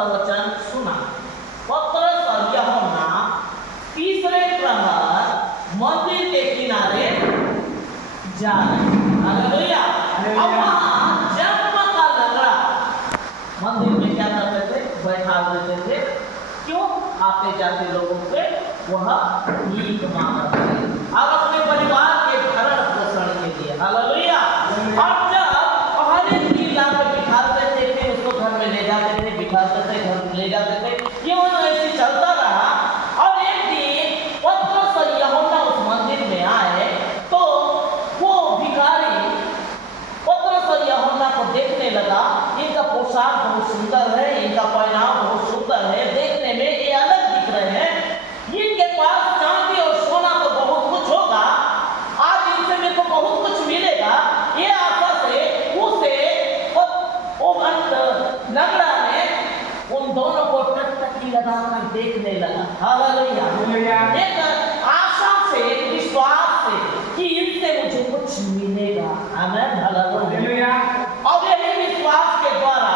का वचन सुना। पतरस और यूहन्ना तीसरे प्रहर मंदिर के किनारे जा रहे। हालेलुया। अब वहाँ जन्म का लंगड़ा मंदिर में क्या करते थे? बैठा देते थे। क्यों? आते जाते लोगों पे वह भीख मांगते थे और अपने परिवार के भरण पोषण के लिए। हालेलुया। और जब हर एक चीज लाकर बिठाते थे, फिर उसको घर में ले जाते थे, बिठाते थे, घर में ले जाते थे। यूं ऐसे चलता रहा और एक दिन पतरस और यूहन्ना उस मंदिर में आए तो वो भिखारी पतरस और यूहन्ना को देखने लगा। इनका पोशाक बहुत सुंदर है, इनका पहनाव बहुत सुंदर है, देखने में ये अलग दिख रहे हैं। इनके पास चांदी और सोना तो बहुत कुछ होगा, आज इनसे मेरे को बहुत कुछ मिलेगा। ये आशा से उसे लंगड़ा ने उन दोनों को टकटकी लगाकर देखने लगा। हालेलुया। एक आशा से, विश्वास से कि इनसे मुझे कुछ मिलेगा। आमीन। हालेलुया। और यही विश्वास के द्वारा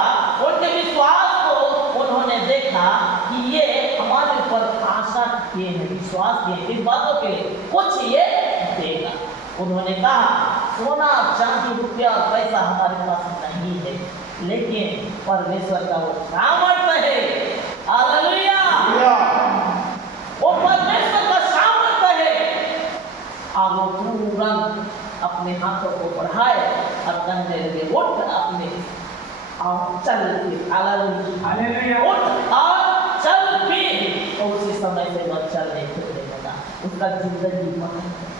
उनके विश्वास को उन्होंने देखा कि ये हमारे ऊपर आशा किए हैं, विश्वास किए इन बातों के लिए कुछ ये देगा। उन्होंने कहा सोना चांदी रुपया पैसा हमारे पास नहीं है, लेकिन परमेश्वर का वो सामर्थ्य है। हालेलुया। वो परमेश्वर का सामर्थ्य है। और वो तुरंत अपने हाथों को बढ़ाए और कहने लगे उठ अपने और चल फिर। हालेलुया। उठ और चल फिर। और उसी समय से वह चलने फिरने लगा। उसका जिंदगी बदल गई।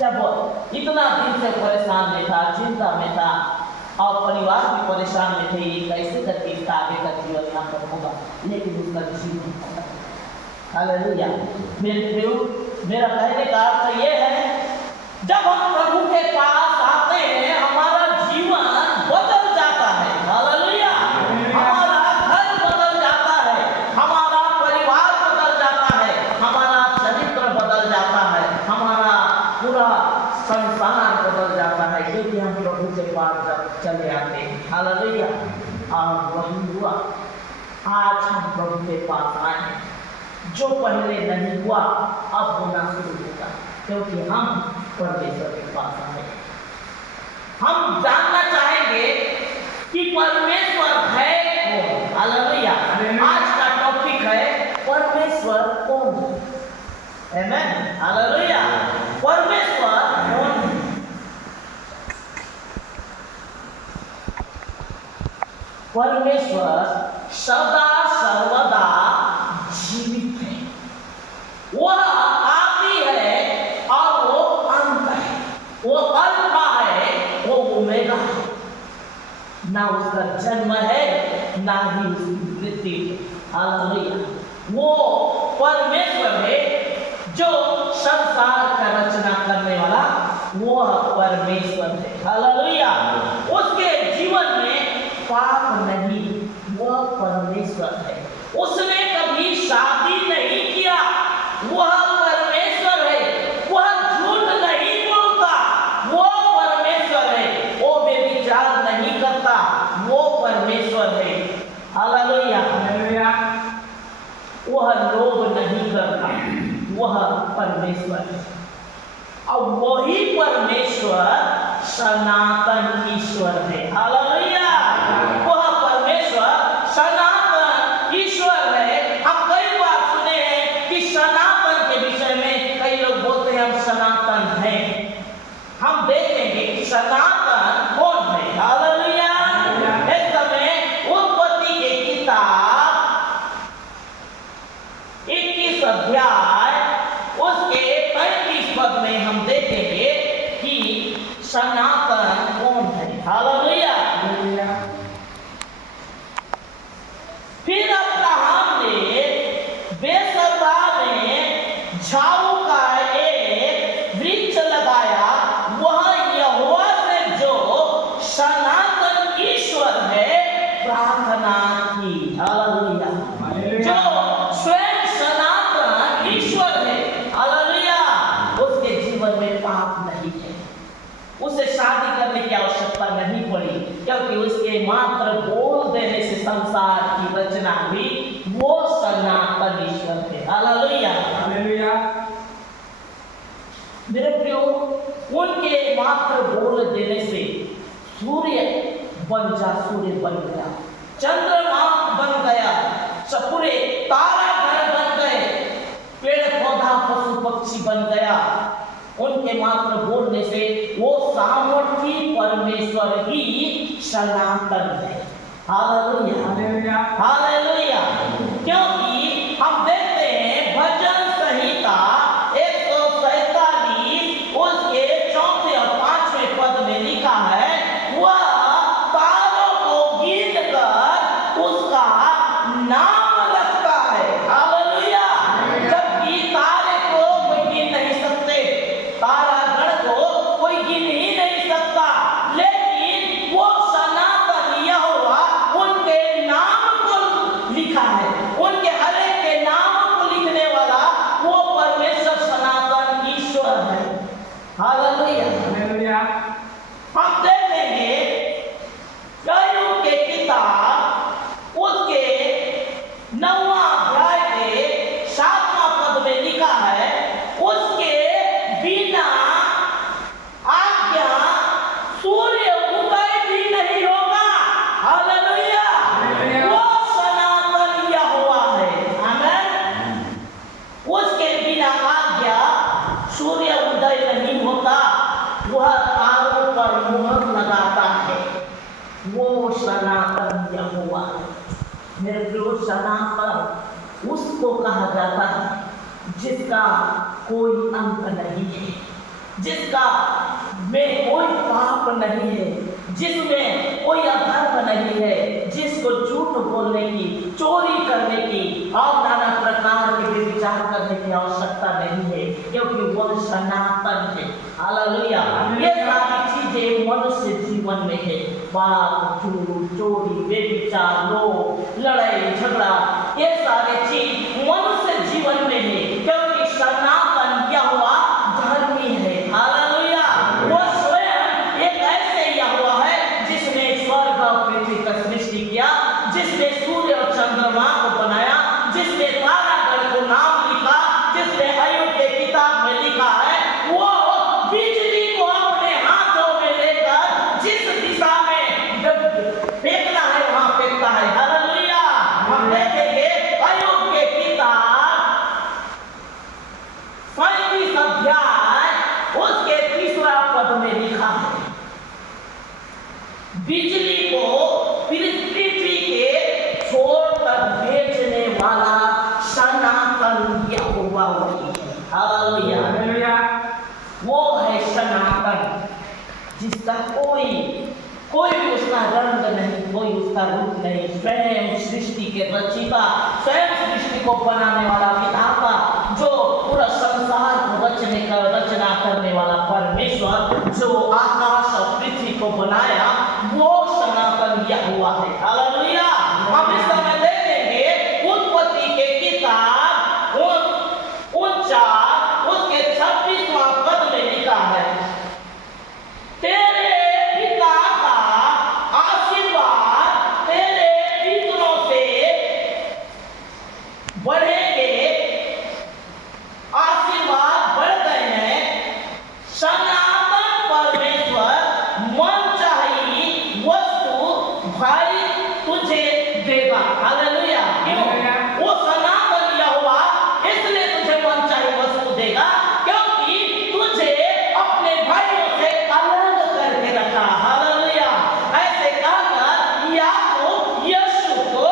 जब इतना दिन से परेशान में था, चिंता में था और परिवार भी परेशान में थे, ये कैसे करके इसका आगे का जीवन यहाँ पर होगा, लेकिन उसका जीवन बदल गया। हालेलुया। मेरे प्रियो, मेरा कहने का अर्थ ये है जब हम प्रभु के पास आते हैं हमारा जीवन बदल जाता है। हालेलुया। हमारा घर बदल जाता है, हमारा परिवार बदल जाता है, हमारा चरित्र बदल जाता है, हमारा पूरा संसार बदल जाता है, क्योंकि हम प्रभु के पास जब चले आते हैं। हालेलुया। और वही हुआ, आज हम प्रभु के पास आए, जो पहले नहीं हुआ अब होना शुरू होगा, क्योंकि हम परमेश्वर के पास आए। हम जानना चाहेंगे कि परमेश्वर है कौन। हालेलुया। आज का टॉपिक है परमेश्वर कौन है। आमीन। हालेलुया। परमेश्वर कौन है? परमेश्वर सदा सर्वदा जीवित है। वह आदि है और वो अंत है, वो अल्फा है, वो ओमेगा है। ना उसका जन्म है ना ही उसकी मृत्यु। हालेलुया। वो परमेश्वर है जो संसार का रचना करने वाला, वो परमेश्वर है। हालेलुया। उसके जीवन में पाप नहीं, वह परमेश्वर है। उसने कभी शादी नहीं किया, वह परमेश्वर है। वह झूठ नहीं बोलता, वो परमेश्वर है। वो व्यभिचार नहीं करता, वो परमेश्वर है। हालेलुया। वह लोभ नहीं करता, वह परमेश्वर है। और वही परमेश्वर सनातन ईश्वर है। हालेलुया। वह परमेश्वर सनातन ईश्वर है। हम कई बार सुने हैं कि सनातन के विषय में कई लोग बोलते हैं हम सनातन हैं। हम देखेंगे कि सनातन कौन है। हालेलुया। इस समय उत्पत्ति की किताब 21 अध्याय उसके 35 पद में हम देखेंगे कि सनातन कौन है। हालेलुया। फिर अब्राहम ने बेसबा में झाऊ का एक वृक्ष लगाया, वह यहोवा से जो सनातन ईश्वर है प्रार्थना की। हालेलुया। जो स्वयं सनातन ईश्वर है। हालेलुया। उसके जीवन में पाप नहीं है, उसे शादी करने की आवश्यकता नहीं पड़ी, क्योंकि उसके मात्र बोल देने से संसार की रचना हुई, वो सनातन ईश्वर है। Hallelujah hallelujah. मेरे प्रियो, उनके मात्र बोल देने से सूर्य बन गया, चंद्रमा बन गया, पूरे तारा घर बन गए, पेड़ पौधा पशु पक्षी बन गया। उनके मात्र बोलने से वो सामर्थी परमेश्वर ही सनातन है। Hallelujah hallelujah. हालेलुया। क्योंकि हम देखते हैं भजन संहिता 147 उसके 4 और 5वें पद में लिखा है, वह तारों को गिनकर उसका नाम रखता है। हालेलुया। जबकि तारे को कोई गिन नहीं सकते, तारागण को कोई गिन ही नहीं सकता, लेकिन वो सनातन यहोवा उनके नाम को लिखा है, उनके हर एक के नाम को लिखने वाला वो परमेश्वर सनातन ईश्वर है। Hallelujah hallelujah. हम देखेंगे कईयों के किताब उसके 9वां अध्याय के 7वां पद में लिखा है, उसके बिना आज्ञा सूर्य उदय भी नहीं होगा। हालेलुया। वो सनातन यहोवा है। आमीन। उसके बिना आज्ञा सूर्य उदय नहीं होता, वह तारों पर मुहर लगाता है, वो सनातन यहोवा है। मेरे प्रिय, सनातन उसको कहा जाता है जिसका कोई अंत नहीं है, जिसका में कोई पाप नहीं है, जिसमें कोई अधर्म नहीं है, जिसको झूठ बोलने की, चोरी करने की और नाना प्रकार के विचार करने की आवश्यकता नहीं है, क्योंकि वह सनातन है। हालेलुया। ये सारी चीजें मनुष्य जीवन में है, पाप, झूठ, चोरी, बेविचार, लोभ, लड़ाई झगड़ा, ये सारे चीज मनुष्य जीवन में है, क्योंकि सनातन यहोवा धर्मी है। हालेलुया। वो स्वयं एक ऐसे यहोवा है जिसने स्वर्ग और पृथ्वी का सृष्टि किया, जिसने सूर्य और चंद्रमा को बनाया, जिसने तारागण को नाम लिखा, जिसने अय्यूब के किताब में लिखा है, वो बिजली को अपने हाथों में लेकर जिस दिशा में फेंकना है वहां फेंकता है। हालेलुया। हम देखेंगे अय्यूब के किताब 35 अध्याय उसके 3वां पद में लिखा है, बिजली को पृथ्वी के छोर तक भेजने वाला सनातन यहोवा वही है। हालेलुया। हालेलुया। वो है सनातन, जिसका कोई भी उसका रंग नहीं, कोई उसका रूप नहीं, स्वयं सृष्टि के रचिता, स्वयं सृष्टि को बनाने वाला विधाता, जो पूरा संसार को रचना करने वाला परमेश्वर, जो आकाश और पृथ्वी को बनाया, वो सनातन यहोवा है। हालेलुया। हम इस समय देखेंगे उत्पत्ति के किताब 49 उसके 26वां पद में लिखा है, तेरे पिता का आशीर्वाद तेरे पितरों से बढ़ेंगे, आशीर्वाद बढ़ गए हैं, सनातन परमेश्वर मनचाही वस्तु भाई तुझे देगा। हालेलुया। क्यों? वो सनातन यहोवा इसलिए तुझे मनचाही वस्तु देगा क्योंकि तुझे अपने भाइयों से अलग करके रखा। हालेलुया। ऐसे कहकर याकूब यीशु को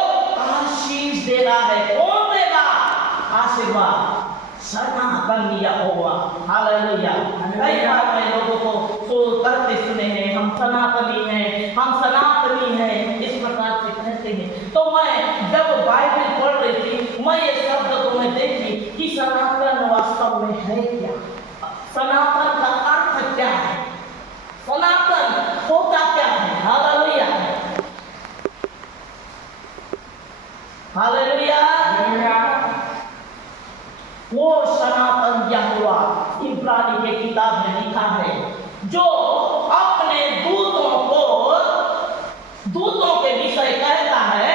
आशीष दे रहा है। कौन देगा आशीर्वाद? सनातन यहोवा। हालेलुया। कई बार मैं लोगों को कहते सुने हैं, हम सनातनी हैं, हम सनातनी हैं, इस प्रकार से कहते हैं। तो मैं जब बाइबल पढ़ रही थी, मैं ये शब्द को मैं देखी कि सनातन वास्तव में है क्या, सनातन का अर्थ क्या है, सनातन होता क्या है। हालेलुया। हालेलुया। वो सनातन यहोवा इब्रानी के किताब में लिखा है, जो अपने दूतों के विषय कहता है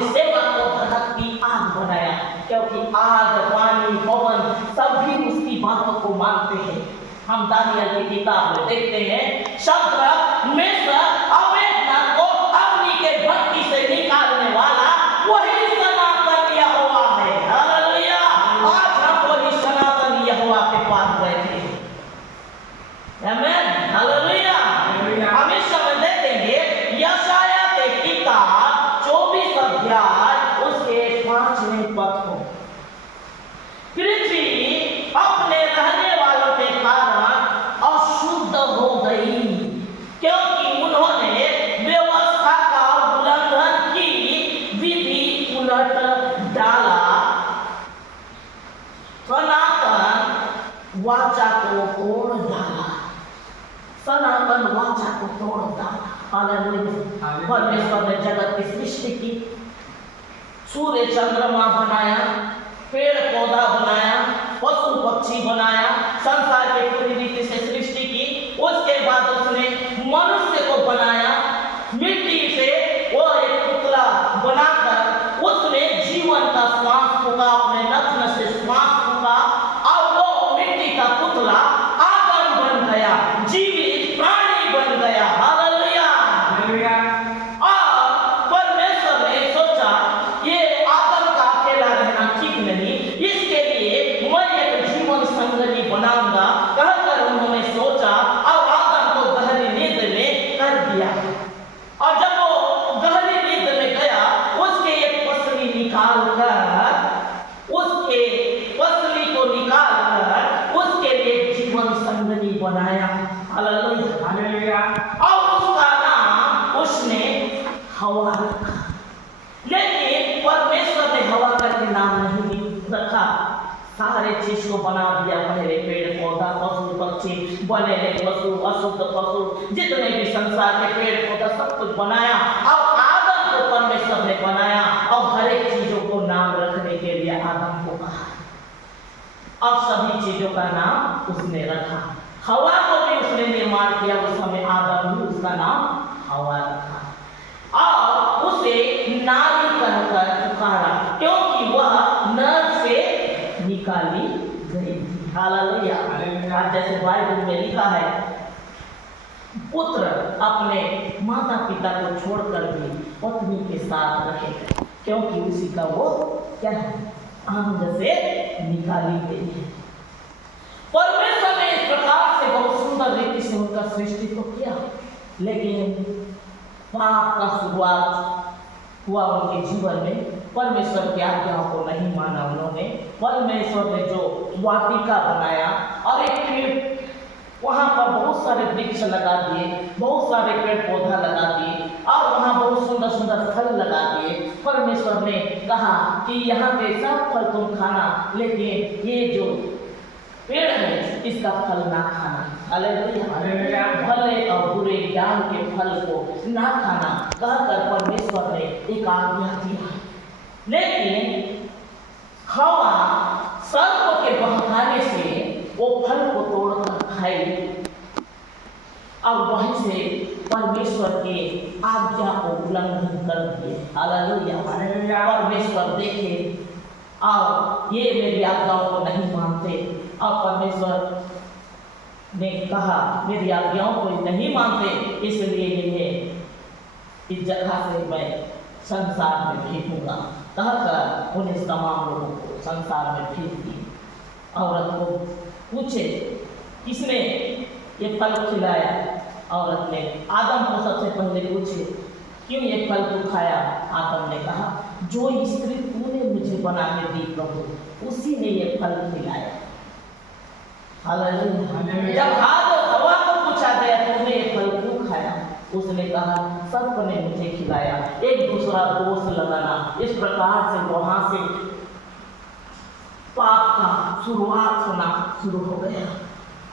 अपने सेवक को धरत की आग बनाया, क्योंकि आग, पानी, पवन सभी उसकी बातों को मानते हैं। हम दानियल की किताब में देखते हैं, शद्रक, मेशक, अबेदनगो को अग्नि के भट्टी से निकालने वाला वही सनातन यहोवा है। हालेलुया। आज हम वही सनातन यहोवा के पास बैठे हैं। आमीन। हालेलुया। हम इस समय देखेंगे यशायाह की किताब 24 अध्याय उसके 5वें पद को। पृथ्वी अपने रहने वालों के कारण अशुद्ध हो गई, क्योंकि उन्होंने व्यवस्था का उल्लंघन की, विधि उलट डाला, सनातन वाचा को तोड़ डाला, सनातन वाचा को तोड़ डाला। हालेलुया। परमेश्वर ने जगत की सृष्टि की, सूर्य चंद्रमा बनाया, पेड़ पौधा बनाया, पशु पक्षी बनाया, संसार के पूरी रीति से सृष्टि की। उसके बाद उसने मनुष्य को बनाया, मिट्टी से वो एक पुतला बनाकर उसमें जीवन का श्वास फूका, अपने नथन से श्वास फूका, और वो मिट्टी का पुतला आदम बन गया, जीवित प्राणी बन गया। हालेलुया। और परमेश्वर ने सोचा ये आदम का अकेला रहना ठीक नहीं, इसके लिए मैं एक जीवन संगनी बनाऊंगा कहकर उन्होंने सोचा, और आदम को गहरी नींद में कर दिया। और जब वो गहरी नींद में गया, उसके एक पसली निकाल कर, उसके पसली को निकाल कर उसके लिए जीवन संगनी बनाया। हालेलुया। और उसका नाम उसने हवा रखा। लेकिन परमेश्वर ने हवा करके नाम नहीं रखा, सारे चीज को बना दिया। पहले पेड़ पौधा, पशु पक्षी, बने पशु, अशुद्ध पशु, जितने भी संसार के पेड़ पौधा सब कुछ बनाया। अब आदम को परमेश्वर ने बनाया और हर एक चीजों को नाम रखने के लिए आदम को कहा, और सभी चीजों का नाम उसने रखा। हवा को भी उसने निर्माण किया, उस समय आदम भी उसका नाम हवा रखा, और उसे नारी कहकर पुकारा, क्योंकि वह नर से निकाली गई थी। हालेलुया। आज जैसे बाइबल में लिखा है, पुत्र अपने माता पिता को छोड़कर भी पत्नी के साथ रहे, क्योंकि उसी का वो क्या है, अंग से निकाली गई है। परमेश्वर ने इस प्रकार से बहुत सुंदर रीति से उनका सृष्टि तो किया, लेकिन पाप का शुरुआत हुआ उनके जीवन में। परमेश्वर की आज्ञाओं को नहीं माना उन्होंने। परमेश्वर ने जो वाटिका बनाया और एक पेड़, वहाँ पर बहुत सारे वृक्ष लगा दिए, बहुत सारे पेड़ पौधा लगा दिए, और वहाँ बहुत सुंदर सुंदर फल लगा दिए। परमेश्वर ने कहा कि यहाँ पे सब फल तुम खाना, लेकिन ये जो पेड़ है इसका फल ना खाना। हालेलुया। भले और बुरे ज्ञान के फल को ना खाना कहकर परमेश्वर ने एक आज्ञा दिया, लेकिन हवा सर्प के बहकाने से वो फल को तोड़कर खाई, अब वहीं से परमेश्वर के आज्ञा को उल्लंघन कर दिए। हालेलुया। परमेश्वर देखे और ये मेरी आज्ञाओं को नहीं मानते, और परमेश्वर ने कहा मेरी आज्ञाओं को नहीं मानते, इसलिए इन्हें इस जगह से मैं संसार में भेजूंगा कहकर उन्हें तमाम लोगों को संसार में भेज दिए। औरत को पूछे किसने ये फल खिलाया, औरत ने आदम को सबसे पहले पूछे क्यों ये फल तू खाया। आदम ने कहा जो स्त्री तूने मुझे बना के दी प्रभु, उसी ने ये फल खिलाया। हालेलुया। जब हवा को पूछा गया तुमने ये फल क्यों खाया, उसने कहा सर्प ने मुझे खिलाया। एक दूसरा दोष लगाना, इस प्रकार से वहां से पाप का शुरुआत होना शुरू हो गया।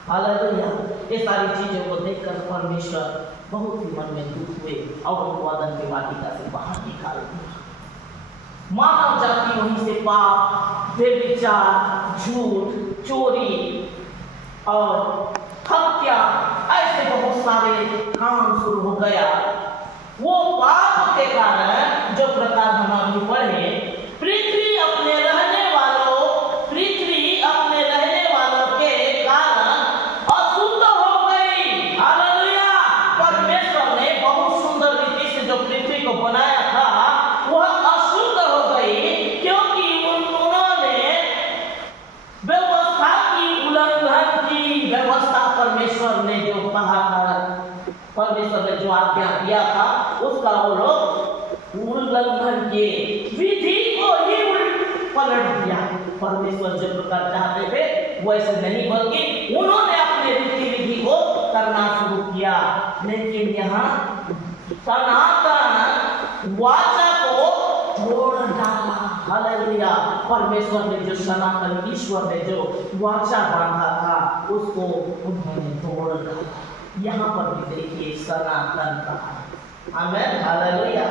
हालेलुया। ये सारी चीजों को देखकर परमेश्वर बहुत ही मन में दुख हुए और उनको अदन की वाटिका से बाहर निकाल दिया। मानव जाति वहीं से पाप, व्यभिचार, झूठ, चोरी और हत्या, ऐसे बहुत सारे काम शुरू हो गया। वो पाप के कारण जो प्रकार हम अभी पढ़े, पृथ्वी अपने रहने वालों के कारण अशुद्ध हो गई। हालेलुया। परमेश्वर ने बहुत सुंदर रीति से जो पृथ्वी को बनाया था वह अशुद्ध हो गई, क्योंकि उन्होंने व्यवस्था की उल्लंघन की। व्यवस्था परमेश्वर ने जो कहा था, परमेश्वर ने जो आज्ञा दिया था उसका वो लोग उल्लंघन किए, विधि को ही पलट दिया। परमेश्वर जो प्रकार चाहते थे वैसे नहीं, बल्कि उन्होंने अपने रीति विधि को करना शुरू किया। लेकिन यहाँ सनातन वाचा को तोड़ डाला। हालेलुया। परमेश्वर ने जो सनातन ईश्वर ने जो वाचा बांधा था उसको उन्होंने तोड़ डाला। यहाँ पर भी देखिए सनातन का, आमीन, हालेलुया।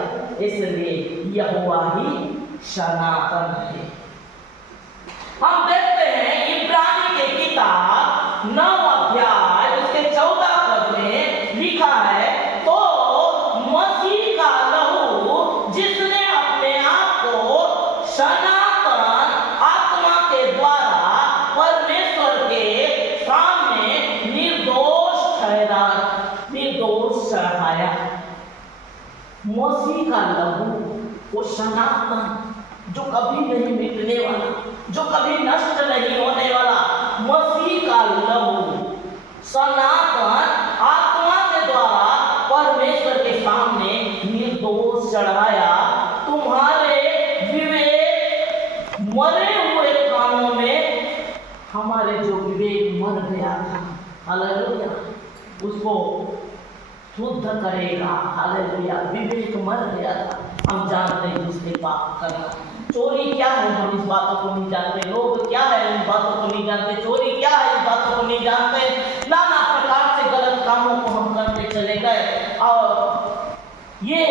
इसलिए यहोवा ही सनातन है। हम देखते हैं इब्रानी के किताब 9 अध्याय उसके 14 पद में लिखा है, तो मसीह का लहू जिसने अपने आप को सनातन आत्मा के द्वारा परमेश्वर के सामने निर्दोष चढ़ाया। मसीह का लहू वो सनातन, जो कभी नहीं मिटने वाला, जो कभी नष्ट नहीं होने वाला, मसीह का लहू सनातन आत्मा के द्वारा परमेश्वर के सामने निर्दोष चढ़ाया। तुम्हारे विवेक मरे हुए कामों में हमारे जो विवेक मर गया था, हालेलुया, उसको शुद्ध करेगा। हालेलुया। विवेक मर गया था। हम जानते हैं उसने पाप करना। चोरी क्या है हम इस बातों को नहीं जानते, लोग क्या है इन बातों को नहीं जानते, चोरी क्या है इस बातों को नहीं जानते। नाना प्रकार से गलत कामों को हम करते चले गए और ये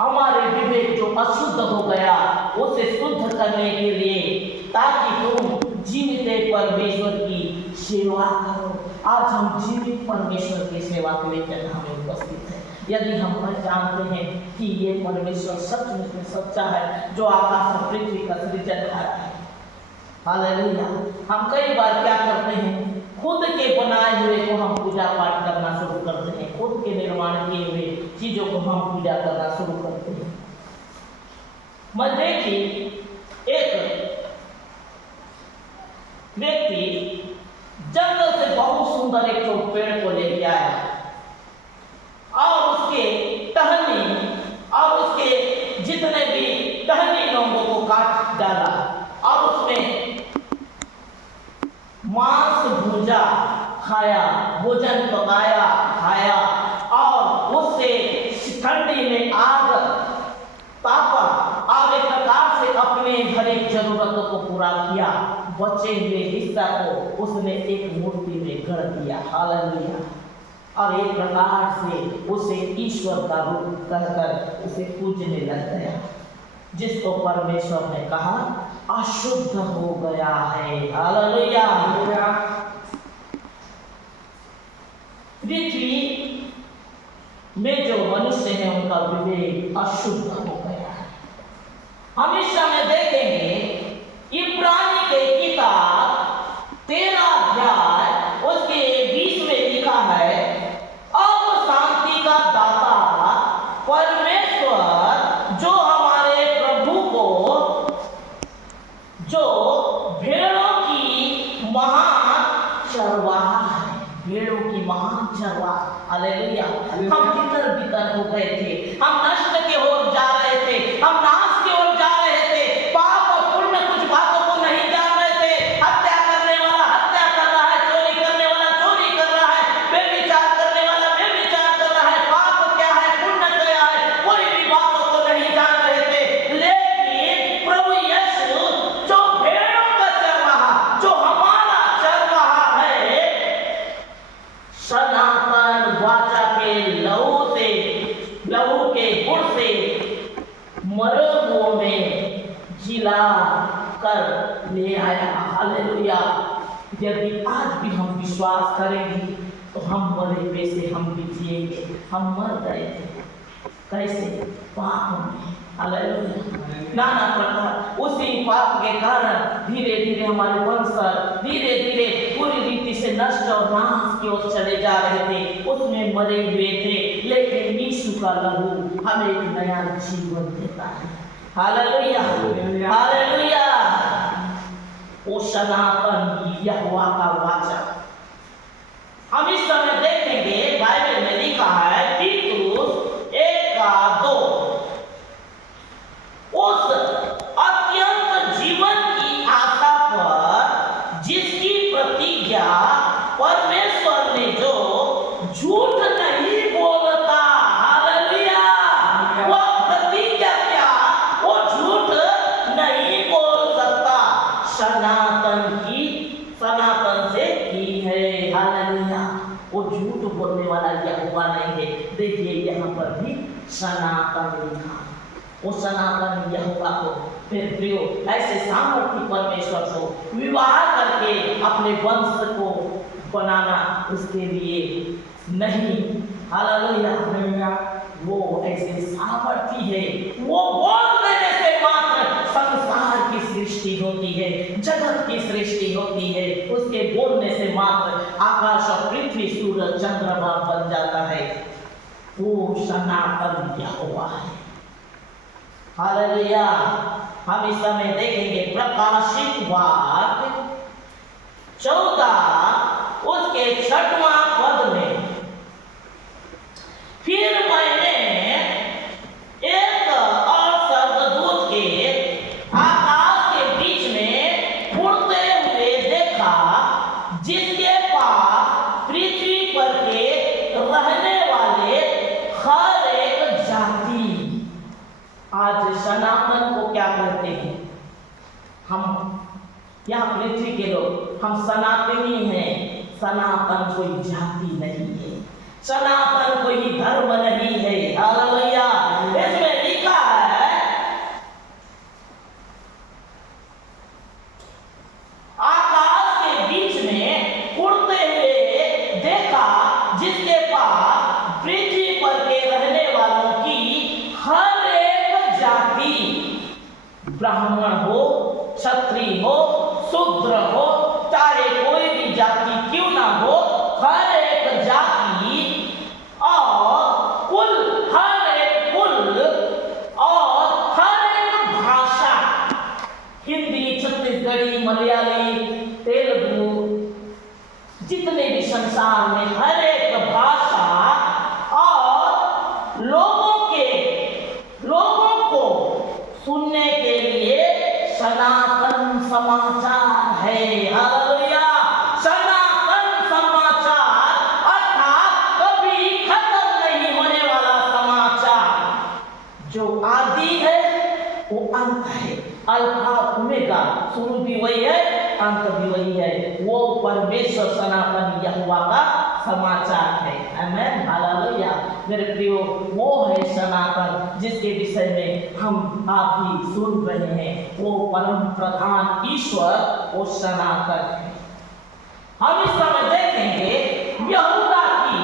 हमारे विवेक जो अशुद्ध हो गया उसे शुद्ध करने के लिए, ताकि तुम जीवित परमेश्वर की सेवा करो। आज हम जीवित परमेश्वर की सेवा के लिए हमें उपस्थित है। यदि हम जानते हैं कि ये परमेश्वर सचमुच में सच्चा है जो आकाश और पृथ्वी का सृजनहार है, हालेलुया, हम कई बार क्या करते हैं, खुद के बनाए हुए को हम पूजा पाठ करना शुरू करते हैं, खुद के निर्माण किए हुए चीजों को हम पूजा करना शुरू करते हैं। मैं देखिए एक व्यक्ति जंगल से बहुत सुंदर एक पेड़ को लेके आया और उसके टहनी और उसके जितने भी टहनी लोगों को काट डाला और उसमें मांस भूजा खाया, भोजन पकाया खाया और उससे ठंडी में आग तापा और एक प्रकार से अपने हर एक जरूरतों को पूरा किया। बचे हुए हिस्सा को उसने एक मूर्ति में गढ़ दिया। हालेलुया। और एक प्रकार से उसे ईश्वर का रूप कहकर उसे पूजने लग गया, जिसको परमेश्वर ने कहा अशुद्ध हो गया है। हालेलुया। पृथ्वी में जो मनुष्य है उनका विवेक अशुद्ध हो गया है। हम इस समय देखेंगे इब्रानी के किताब 13 अध्याय उसके 20 में लिखा है, अब शांति का दाता परमेश्वर जो हमारे प्रभु को, जो भेड़ों की महान चरवाहा है, भेड़ों की महान चरवाहा। हालेलुया। हम भीतर भीतर हो गए थे, हम नष्ट की ओर जा रहे थे, हम नाश की ओर जा रहे थे, पाप और पुण्य कुछ बातों को नहीं जान रहे थे। हत्या करने वाला हत्या कर रहा है, चोरी करने वाला चोरी कर रहा है, व्यभिचार करने वाला व्यभिचार कर रहा है। पाप क्या है, पुण्य क्या है, कोई भी बातों को नहीं जान रहे थे। लेकिन प्रभु यीशु जो भेड़ों का चरवाहा, जो हमारा चरवाहा है, सनातन वाचा के लहू से, लहू के गुण से मरे हुओं में जिला कर ले आया। हालेलुया। यदि आज भी हम विश्वास करेंगे तो हम मरे हुए से हम भी जिएंगे। हम मर गए थे, कैसे? पाप में, हालेलुया। नाना प्रकार उसी पाप के कारण धीरे धीरे हमारे वंशज धीरे धीरे पूरी रीति से नष्ट और नाश की ओर चले जा रहे थे, उसमें मरे हुए थे। लेकिन यीशु का लहू हमें एक नया जीवन देता है। Hallelujah, hallelujah. वो सनातन यहोवा का वचन हम इस समय देखेंगे। बाइबल में लिखा है तीतुस 1:2, उस अत्यंत जीवन की आशा पर जिसकी प्रतिज्ञा परमेश्वर ने जो झूठ नहीं बोलता। हालेलुया। वो प्रतिज्ञा क्या, वो झूठ नहीं बोल सकता, सनातन से की है। हालेलुया। वो झूठ बोलने वाला यहोवा नहीं है। देखिए यहाँ पर भी सनातन लिखा, वो सनातन यहोवा को फिर प्रियो ऐसे सामर्थ्य परमेश्वर को विवाह करके अपने वंश को बनाना उसके लिए नहीं। हालेलुया। वो ऐसे सामर्थ्य है, वो बोल देने से मात्र संसार की सृष्टि होती है, जगत की सृष्टि होती है। उसके बोलने से मात्र आकाश और पृथ्वी सूरज चंद्रमा बन जाता है। वो सनातन यहोवा है। हालेलुया। हम इस समय देखेंगे प्रकाशित वाक्य 14 उसके 6वां पद में, फिर मैंने एक और स्वर्गदूत के आकाश के बीच में उड़ते हुए देखा, जिसके पास पृथ्वी पर के रहने वाले हर एक जाति। आज सनातन को क्या कहते हैं? हम यहाँ पृथ्वी के लोग हम सनातनी हैं। सनातन कोई जाति नहीं है, सनातन कोई धर्म नहीं है। हालेलुया। इसमें लिखा है आकाश के बीच में उड़ते हुए देखा, जिसके पास पृथ्वी पर के रहने वालों की हर एक जाति, ब्राह्मण हो, क्षत्रिय हो, शूद्र हो, चाहे कोई भी जाति क्यों ना हो, हर एक जाति और हर एक कुल और हर एक भाषा, हिंदी, छत्तीसगढ़ी, मलयाली, तेलुगु, जितने भी संसार में हर एक भाषा और लोगों को सुनने के लिए सनातन समाचार है। हालेलुया। सनातन समाचार अर्थात कभी खत्म नहीं होने वाला समाचार। जो आदि है वो अंत है, अल्फा ओमेगा, शुरू भी वही है, अंत भी वही है। वो परमेश्वर सनातन यहोवा का समाचार है। आमेन। हालेलुया। मेरे प्रियो, वो है सनातन जिसके विषय में हम आप ही सुन रहे हैं। वो परम प्रधान ईश्वर, वो सनातन है। हम इस समय देखेंगे यहूदा की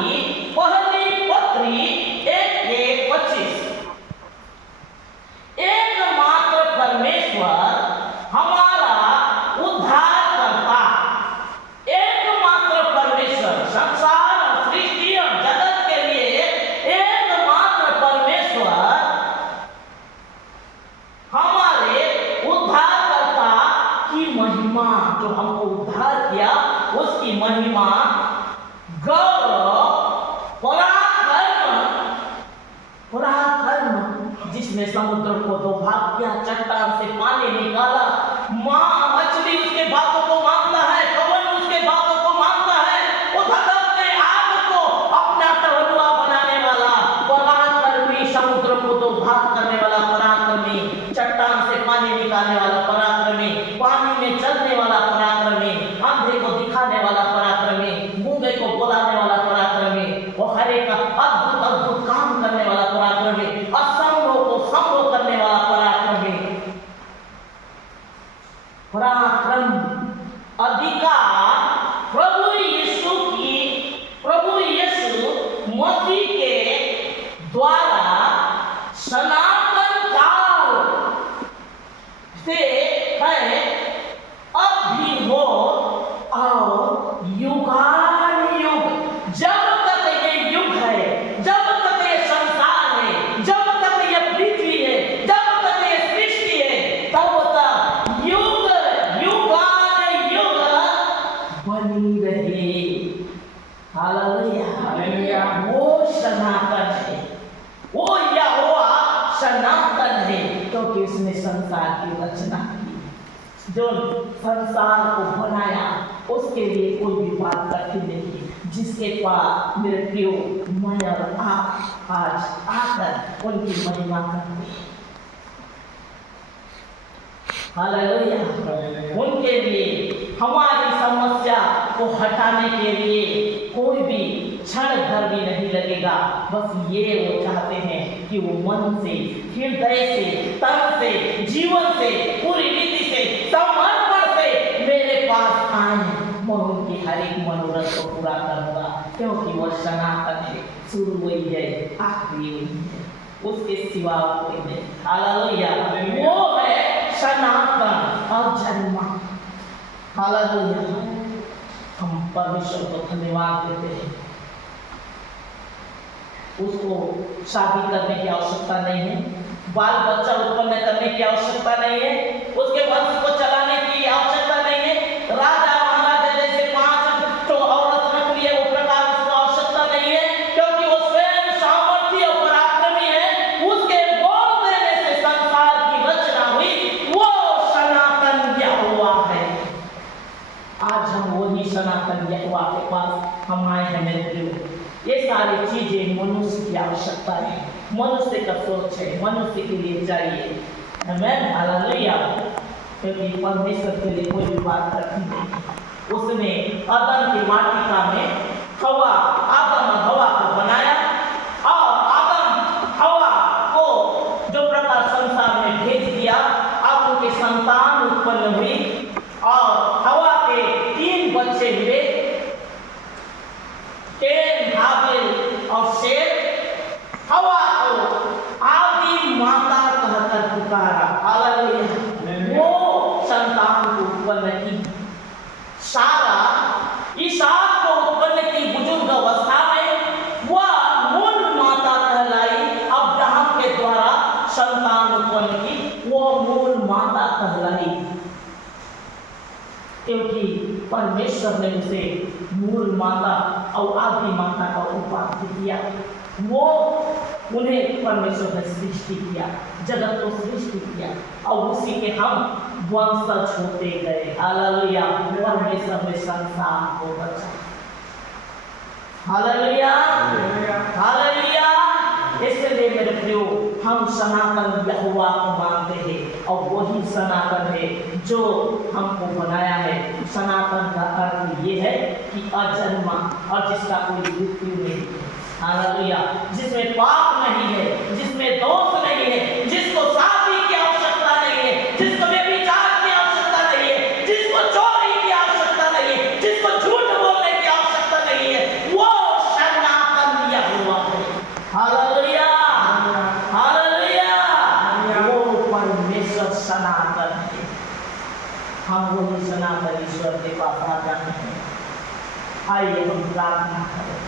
पहली पत्री 1:25। एकमात्र परमेश्वर हमारा उद्धार करता, एकमात्र परमेश्वर, संसार और सृष्टि और जगत के लिए एकमात्र परमेश्वर हमारे उद्धारकर्ता की महिमा, जो हमको उद्धार किया उसकी महिमा, गौरव, पराक्रम, जिसमें समुद्र को दो भाग किया, चट्टान से पानी निकाला, मछली उसके बातों को मानता है, पवन उसके बातों को मानता है, वो धड़कते आग को अपना टहलुआ बनाने वाला पराक्रमी, समुद्र को दो भाग करने वाला पराक्रमी, चट्टान से पानी निकालने वाला पराक्रमी, पानी में चलने वाला पराक्रमी, अंधे को दिखाने वाला पराक्रमी, गूंगे को बुलाने वाला पराक्रमी, वो हर एक अद्भुत अद्भुत काम करने वाला पराक्रमी, असंभव को संभव करने वाला पराक्रमी, युगानुयुग, जब तक ये युग है, जब तक ये संसार है, जब तक ये पृथ्वी है, जब तक ये सृष्टि है, तब तक युग युगानुयुग बनी रहे। Hallelujah, hallelujah. वो सनातन है, वो यहोवा सनातन है, क्योंकि उसने संसार की रचना की। जो संसार को बनाया उसके लिए कोई भी बात कठिन नहीं। जिसके पास मेरे प्रियो मैं और आप आज आकर उनकी महिमा करते हैं। हालेलुया। उनके लिए हमारी समस्या को हटाने के लिए कोई भी क्षण भर भी नहीं लगेगा। बस ये वो चाहते हैं कि वो मन से, हृदय से, तन से, जीवन से, पूरी रीति से, समर्पण से मेरे पास आए। मैं उनकी हर एक मनोरथ को पूरा करूंगा, क्योंकि वह सनातन है, शुरू हुई है, आखिरी हुई है, उसके सिवा कोई नहीं। हालेलुया। वो है सनातन और जन्मा। हालेलुया। हम परमेश्वर को धन्यवाद देते हैं। उसको शादी करने की आवश्यकता नहीं है, बाल बच्चा उत्पन्न करने की आवश्यकता नहीं है, उसके वंश को चलाने की आवश्यकता नहीं है। राजा महाराजा जैसे 5 तो औरत रख लिए, वो प्रकार उसको आवश्यकता नहीं है, क्योंकि वो स्वयं सामर्थी और पराक्रमी है। उसके बोल देने से संसार की रचना हुई। वो सनातन यहोवा है। आज हम वही सनातन यहोवा के पास हम आए हैं मेरे प्रियो। ये सारी चीजें मनुष्य की आवश्यकता है, मनुष्य का सोच है, मनुष्य के लिए चाहिए। आमीन, हालेलुया। क्योंकि परमेश्वर के लिए कोई भी बात रखी नहीं। उसने अदन की वाटिका में आदम और हवा को बनाया, और आदम हवा को जो प्रकार संसार में भेज दिया। अब उनके संतान उत्पन्न हुई और हवा के 3 बच्चे हुए, कैन, हाबिल और शेत। हवा को आदि माता कहकर पुकारा। हालेलुया। वो संतान को उत्पन्न की। सारा इसहाक को उत्पन्न की बुजुर्ग अवस्था में। वह मूल माता कहलाई। अब्राहम के द्वारा संतान उत्पन्न की, वो मूल माता कहलाई, क्योंकि परमेश्वर ने उसे मूल माता और आदि माता का उपाधि दिया। वो उन्हें परमेश्वर ने सृष्टि किया, जगत को सृष्टि किया, और उसी के हम वंशज होते गए। हालेलुया। परमेश्वर ने संसार को बचा। Hallelujah, hallelujah. इसलिए मेरे प्रियो, हम सनातन यहोवा को मानते हैं, और वही सनातन है जो हमको बनाया है। सनातन का अर्थ ये है कि अजन्मा, और जिसका कोई मृत्यु नहीं है। हालेलुया। जिसमें पाप नहीं है, जिसमें दोष नहीं है, जिसको शादी की आवश्यकता नहीं है, जिसको व्यभिचार की आवश्यकता नहीं है, जिसको चोरी की आवश्यकता नहीं है, जिसको झूठ बोलने की आवश्यकता नहीं है, वो सनातन यहोवा है। Hallelujah, hallelujah. वो परमेश्वर सनातन है। हम वही सनातन ईश्वर के पास आ जाते हैं। आइए हम प्रार्थना करें।